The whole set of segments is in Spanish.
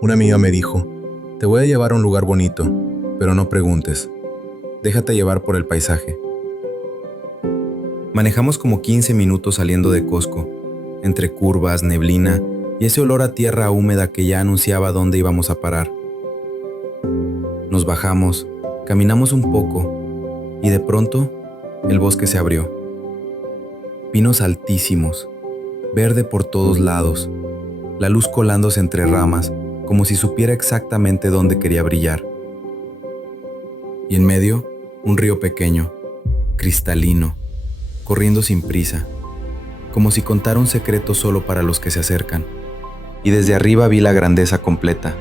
Una amiga me dijo, te voy a llevar a un lugar bonito, pero no preguntes. Déjate llevar por el paisaje. Manejamos como 15 minutos saliendo de Cosco, entre curvas, neblina y ese olor a tierra húmeda que ya anunciaba dónde íbamos a parar. Nos bajamos, caminamos un poco y de pronto el bosque se abrió. Pinos altísimos, verde por todos lados, la luz colándose entre ramas como si supiera exactamente dónde quería brillar. Y en medio, un río pequeño, cristalino, corriendo sin prisa, como si contara un secreto solo para los que se acercan. Y desde arriba vi la grandeza completa.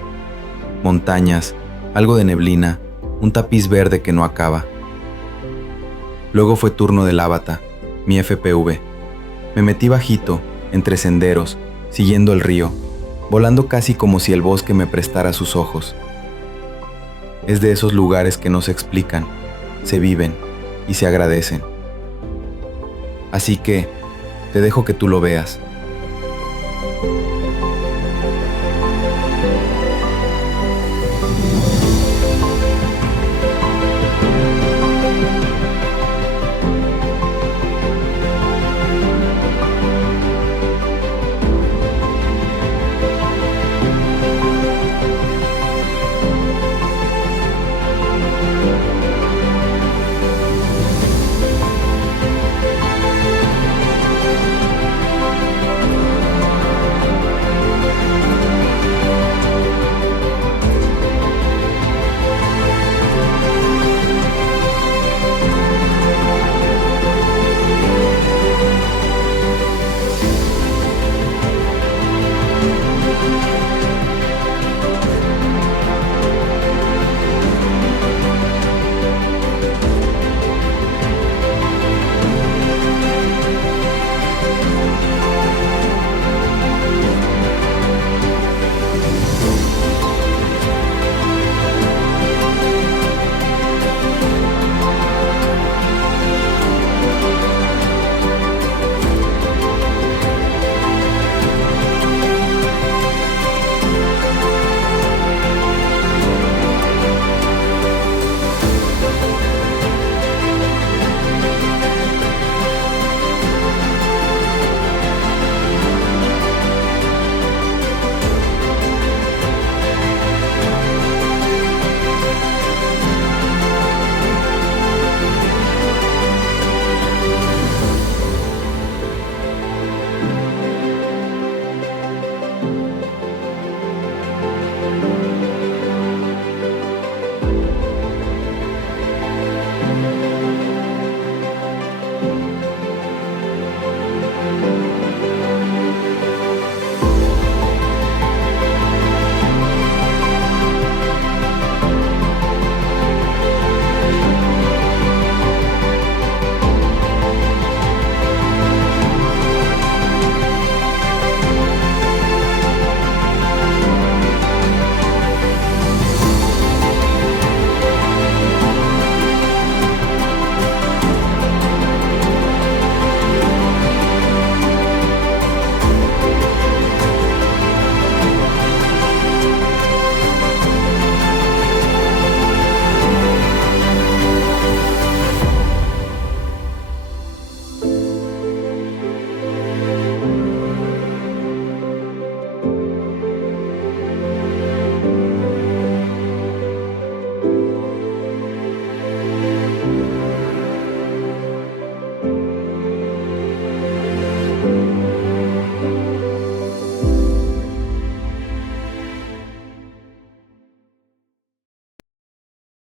Montañas, algo de neblina, un tapiz verde que no acaba. Luego fue turno del Ábata, mi FPV. Me metí bajito, entre senderos, siguiendo el río, volando casi como si el bosque me prestara sus ojos. Es de esos lugares que no se explican, se viven y se agradecen. Así que, te dejo que tú lo veas.